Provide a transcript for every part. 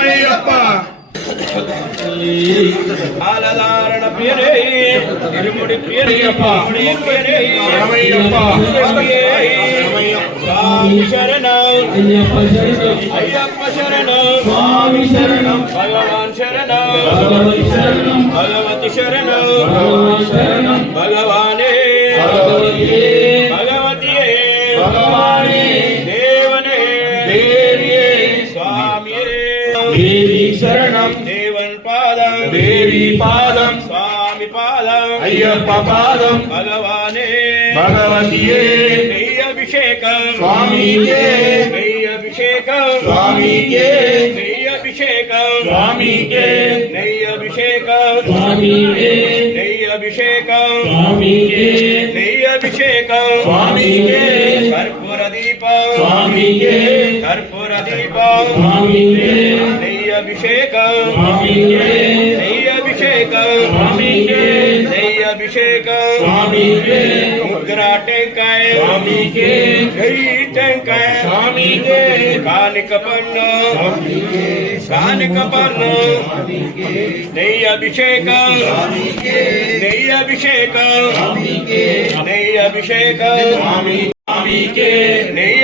ಶರಣಮಯ್ಯಪ್ಪ. ಆಲಧಾರಣ ಪ್ರಿಯರೇ ತಿರುಮುಡಿ ಪ್ರಿಯರಯ್ಯಪ್ಪ ಶರಣಮಯ್ಯಪ್ಪ. ಸ್ವಾಮಿ ಶರಣ ಅಯ್ಯಪ್ಪ ಶರಣ ಸ್ವಾಮಿ ಶರಣ ಭಗವಾನ್ ಶರಣ ಭಗವತಿ ಶರಣ ಭಗವಾನೇ ಭಗವತಿಯೇ ಭಗವಾನೇ ದೇವನೇ ದೇವಿಯೇ ಸ್ವಾಮಿಯೇ ದೇವಿ ಶರಣಂ ದೇವನ್ ಪಾದಂ ದೇವಿ ಪಾದಂ ಸ್ವಾಮಿ ಪಾದಂ ಅಯ್ಯಪ್ಪ ಪಾದಂ ಭಗವಾನೇ ಭಗವತಿಯೇ ಅಭಿಷೇಕಂ ಸ್ವಾಮಿಗೆ ಅಭಿಷೇಕಂ ಸ್ವಾಮಿಗೆ ಅಭಿಷೇಕಂ ಸ್ವಾಮಿಗೆ ಅಭಿಷೇಕಂ ಸ್ವಾಮಿಗೆ ಅಭಿಷೇಕಂ ಸ್ವಾಮಿಗೆ ಅಭಿಷೇಕಂ ಸ್ವಾಮಿಗೆ ಕರ್ಪೂರ ದೀಪಂ ಸ್ವಾಮಿಗೆ ಕರ್ಪೂರ ದೀಪಂ ಸ್ವಾಮಿಗೆ ಅಭಿಷೇಕಂ ಸ್ವಾಮಿಗೆ ಅಭಿಷೇಕಂ ಸ್ವಾಮಿಗೆ ಅಭಿಷೇಕಂ ಸ್ವಾಮಿಗೆ ಮುದ್ರಾ ಟೆಂಕಾಯ ಸ್ವಾಮಿಗೆ ಟೆಂಕಾಯ ಸ್ವಾಮಿಗೆ ಕಾಲಿಕ ಪಣ್ಣ ಸ್ವಾಮಿಗೆ ಕಾಲಿಕ ಪಣ್ಣ ಅಭಿಷೇಕಂ ಅಭಿಷೇಕಂ ಅಭಿಷೇಕಂ ಸ್ವಾಮಿಗೆ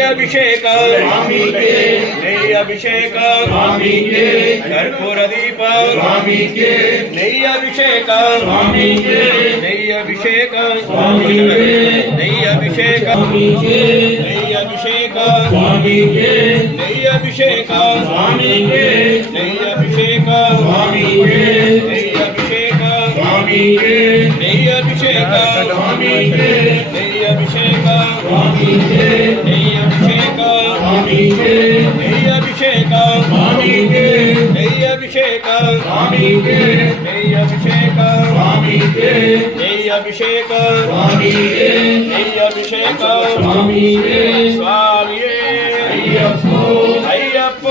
ಅಭಿಷೇಕಂ ಸ್ವಾಮಿಗೆ ಅಭಿಷೇಕಂ ಸ್ವಾಮಿಗೆ ಕರ್ಪೂರ ದೀಪ ಸ್ವಾಮಿಗೆ ಅಭಿಷೇಕಂ ಸ್ವಾಮಿಗೆ ಅಭಿಷೇಕಂ ಸ್ವಾಮಿಗೆ ಅಭಿಷೇಕಂ ಸ್ವಾಮಿಗೆ ಅಭಿಷೇಕಂ ಸ್ವಾಮಿಗೆ ಅಭಿಷೇಕಂ ಸ್ವಾಮಿಗೆ ಅಭಿಷೇಕಂ ಸ್ವಾಮಿಗೆ ಅಭಿಷೇಕಂ ಸ್ವಾಮಿಗೆ ಅಭಿಷೇಕಂ ಸ್ವಾಮಿಗೆ ಅಭಿಷೇಕಂ ಸ್ವಾಮಿಗೆ ಅಭಿಷೇಕಂ ಸ್ವಾಮಿಗೆ ಅಭಿಷೇಕಂ ಸ್ವಾಮಿಗೆ ಅಭಿಷೇಕಂ ಸ್ವಾಮಿಗೆ ಅಭಿಷೇಕಂ ಸ್ವಾಮಿಗೆ ಅಭಿಷೇಕಂ ಸ್ವಾಮಿಗೆ ಅಭಿಷೇಕಂ ಸ್ವಾಮಿಗೆ ಸ್ವಾಮಿಯೇ ಅಯ್ಯಪ್ಪ ಅಯ್ಯಪ್ಪ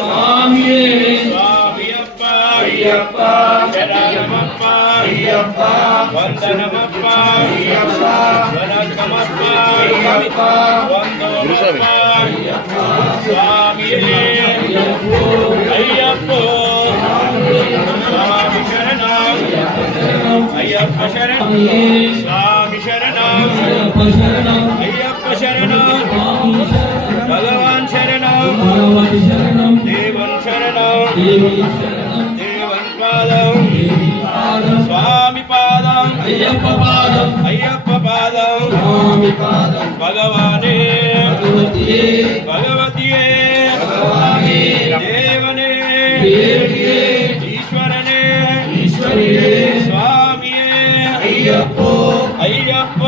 ಸ್ವಾಮಿಯೇ ಸ್ವಾಮಿಯಪ್ಪ ಅಯ್ಯಪ್ಪ ಶರಣಮಪ್ಪ ಅಯ್ಯಪ್ಪ ವಂದನಮಪ್ಪ ಅಯ್ಯಪ್ಪ ವನಕಮಪ್ಪ ಅಯ್ಯಪ್ಪ ವಂದನಮಪ್ಪ ಸ್ವಾಮಿಯೇ ಅಯ್ಯಪ್ಪ ಸ್ವಾಮಿ ಶರಣ ಅಯ್ಯಪ್ಪ ಶರಣ ಸ್ವಾಮಿ ಶರಣ ಅಯ್ಯಪ್ಪ ಶರಣ ಭಗವಾನ್ ಶರಣ ದೇವನ್ ಶರಣ ದೇವನ್ ಪಾದಂ ಸ್ವಾಮಿ ಪಾದಂ ಅಯ್ಯಪ್ಪ ಪಾದಂ ಅಯ್ಯಪ್ಪ ಪಾದಂ ಸ್ವಾಮಿ ಪಾದಂ ಭಗವಾನೇ ಭಗವತಿಯೇ ಭಗವತಿಯೇ ಭಗವಾನೇ ದೇವನೇ ದೇವಿಯೇ ಈಶ್ವರನೇ ಈಶ್ವರಿಯೇ ಸ್ವಾಮಿಯೇ ಅಯ್ಯಪ್ಪ ಅಯ್ಯಪ್ಪ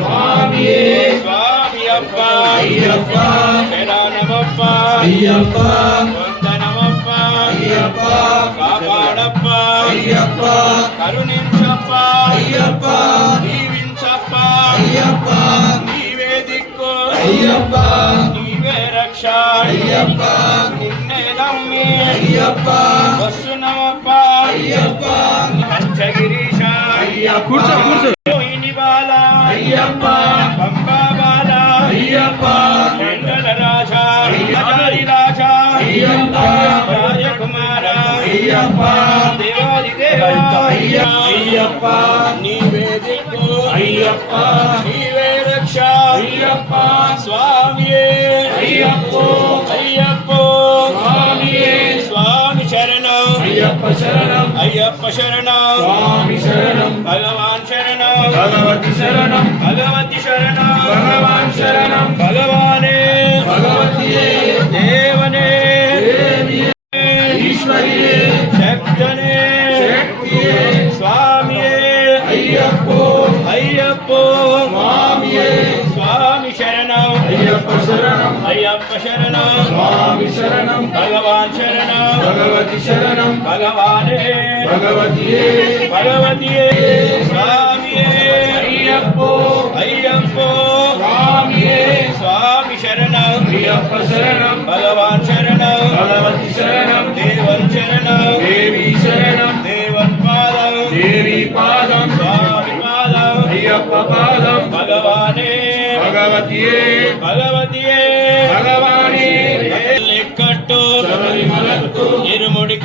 ಸ್ವಾಮಿಯೇ ಸ್ವಾಮಿಯಪ್ಪ ಅಯ್ಯಪ್ಪ ಶರಣಮಪ್ಪ ಅಯ್ಯಪ್ಪ ವಂದನಮಪ್ಪ ಅಯ್ಯಪ್ಪ ಕಾಪಾಡಪ್ಪ ಅಯ್ಯಪ್ಪ ಕರುಣಿಂಚಪ್ಪ ಅಯ್ಯಪ್ಪ ನೀವಿಂಚಪ್ಪ ಅಯ್ಯಪ್ಪ ನೀವೇ ದಿಕ್ಕು ಅಯ್ಯಪ್ಪ ನೀವೇ ರಕ್ಷಾ ಅಯ್ಯಪ್ಪ ನಿನ್ನೆ ನಮ್ಮಿ ಅಯ್ಯಪ್ಪ ಬಸ್ಸು ನಮಪ್ಪ ಅಯ್ಯಪ್ಪ ಪಂಚಗಿರೀಶ ಕೂರ್ಸು ಕೂರ್ಸು ಮೋಹಿನಿ ಬಾಲ ಅಯ್ಯಪ್ಪ ಪಂಬಾ ಬಾಲ ಅಯ್ಯಪ್ಪ ಮಂಡಲ ರಾಜ ರಾಜಾದಿ ರಾಜ ಅಯ್ಯಪ್ಪ ರಾಜಕುಮಾರ ಅಯ್ಯಪ್ಪ ದೇವಾದಿದೇವ ಅಯ್ಯಪ್ಪ ನೀವೇ ದಿಕ್ಕು ಅಯ್ಯಪ್ಪ ನೀವೇ ರಕ್ಷಾ ಅಯ್ಯಪ್ಪ ಸ್ವಾಮಿಯೇ ಅಯ್ಯಪ್ಪ ಅಯ್ಯಪ್ಪ ಸ್ವಾಮಿಯೇ ಸ್ವಾಮಿ ಶರಣ ಅಯ್ಯಪ್ಪ ಶರಣಂ ಅಯ್ಯಪ್ಪ ಶರಣ ಸ್ವಾಮಿ ಶರಣಂ ಭಗವಾನ್ ಶರಣ ಭಗವತಿ ಶರಣಂ ಭಗವತಿ ಶರಣ ಭಗವಾನ್ ಶರಣಂ ಭಗವಾನೇ ಭಗವತಿಯೇ ದೇವನೇ ದೇವಿಯೇ ಈಶ್ವರಿಯೇ ಶಕ್ತನೇ ಶಕ್ತಿಯೇ ಸ್ವಾಮಿಯೇ ಅಯ್ಯಪ್ಪ ಅಯ್ಯಪ್ಪ ಸ್ವಾಮಿಯೇ ಸ್ವಾಮಿ ಶರಣ ಅಯ್ಯಪ್ಪ ಶರಣಂ ಅಯ್ಯಪ್ಪ ಶರಣ ಸ್ವಾಮಿ ಶರಣಂ ಭಗವಾನ್ ಶರಣ ಭಗವತಿ ಶರಣಂ ಭಗವಾನೇ ಭಗವತಿಯೇ ಭಗವತಿಯೇ ಸ್ವಾಮಿಯೇ ಅಯ್ಯಪ್ಪ ಅಯ್ಯಪ್ಪ ಸ್ವಾಮಿಯೇ ಸ್ವಾಮಿ ಶರಣ ಅಯ್ಯಪ್ಪ ಶರಣಂ ಭಗವಾನ್ ಶರಣ ಭಗವತಿ ಶರಣಂ ದೇವನ್ ಶರಣ ದೇವಿ ಶರಣಂ ದೇವನ್ ಪಾದಂ ದೇವಿ ಪಾದಂ ಸ್ವಾಮಿ ಪಾದಂ ಅಯ್ಯಪ್ಪ ಪಾದಂ ಭಗವಾನೇ ಭಗವತಿಯೇ ಭಗವತಿಯೇ ಭಗವಾನೇ ಲೆಕ್ಕಟ್ಟು ಶಬರಿಮಲತ್ತು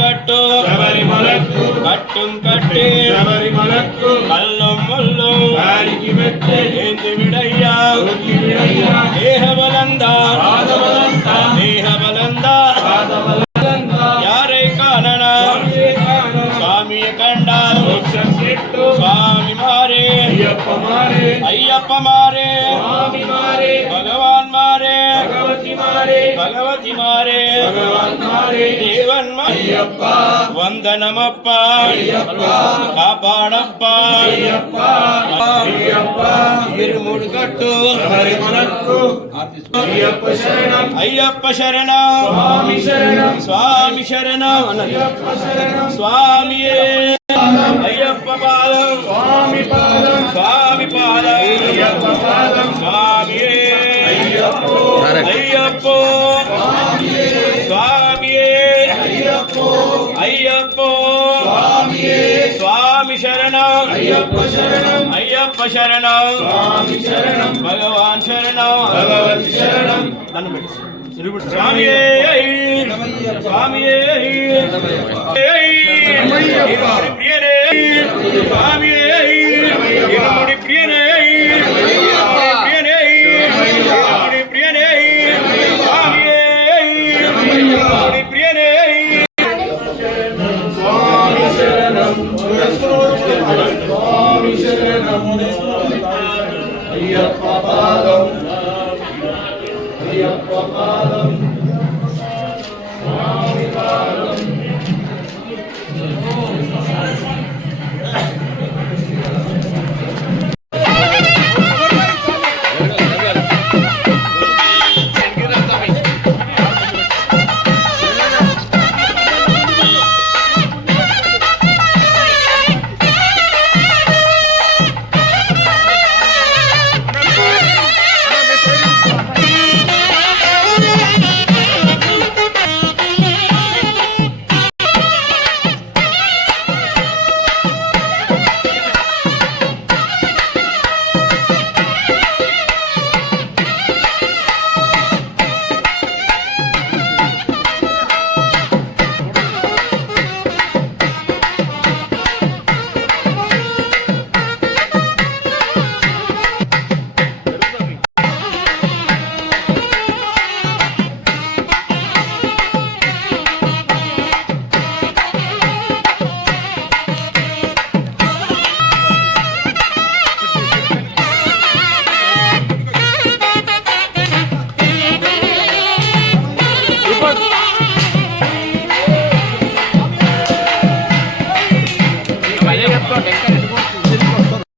கட்டு ശബരിമലക്കു கட்டும் கட்டி ശബരിമലക്കു கல்லும் முள்ளும் കാലിക്ക് മെത്തെ ஏந்து விடையா ഒതുക്കിവിടയ്യ தேகபலந்தா പാദബലന്ത தேகபலந்தா പാദബലന്ത யாரை காணனா സ്വാമിയെ കാണണം சுவாமியை கண்டால் മോക്ഷം കിട്ടു சுவாமிமாரே അയ്യപ്പമാരെ ஐயப்பமாரே സ്വാമിമാരെ பகவான்மாரே ഭഗവതിമാരെ பகவதிமாரே ഭഗവാന്മാരെ தேவன்மாரே അയ്യപ്പ வந்தனமப்பா അയ്യപ്പ காப்பாடப்பா അയ്യപ്പ അയ്യപ്പ இருமுடு கட்டு ശബരിമലക്കു അയ്യപ്പ ശരണം ஐயப்ப சரணம் സ്വാമി ശരണം சுவாமி சரணம் അയ്യപ്പ ശരണം சுவாமியே ஐயப்ப பாதம் സ്വാമി പാദം சுவாமி பாதம் അയ്യപ്പ പാദം சுவாமியே അയ്യപ്പോ ஐயப்போ சுவாமியே ஐயப்போ சுவாமி சரணம் അയ്യപ്പ ശരണം ஐயப்ப சரணம் സ്വാമി ശരണം பகவான் சரணம் ഭഗവതി ശരണം దండం పెట్టి స్వామియే స్వామియే ప్రియనే స్వామియే